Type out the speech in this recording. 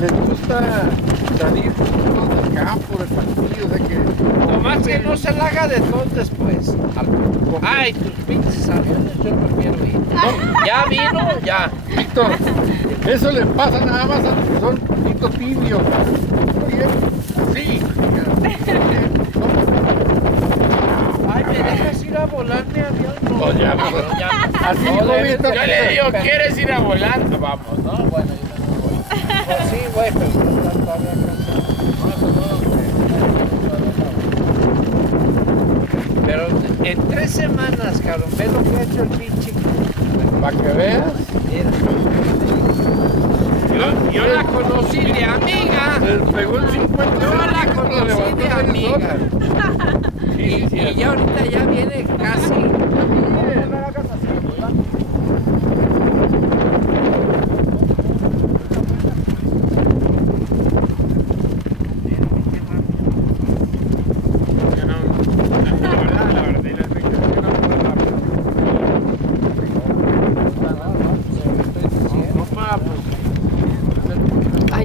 les gusta salir juntos del campo, del partido, de que... Nomás que no se la haga de tontes, pues. Ay, tus pinches aviones, yo no quiero ir. No, ya vino, ya. Víctor, eso le pasa nada más a los que son un poquito tibios. Sí. Ay, ¿me dejas ir a volar mi avión? No, Pues ya, cabrón, ya. Así No, dijo de- Víctor. Yo le digo, ¿quieres ir a volar? Vamos, ¿no? Bueno, yo no voy. Pues sí, güey, pero no está todavía cansado. Pero en 3 semanas, cabrón, ve lo que ha hecho el pinche. Para que veas. Mira. Yo la conocí de amiga. Le pegó el 50. Yo la conocí de amiga. Sí, sí, Y ya ahorita ya viene casi. sí.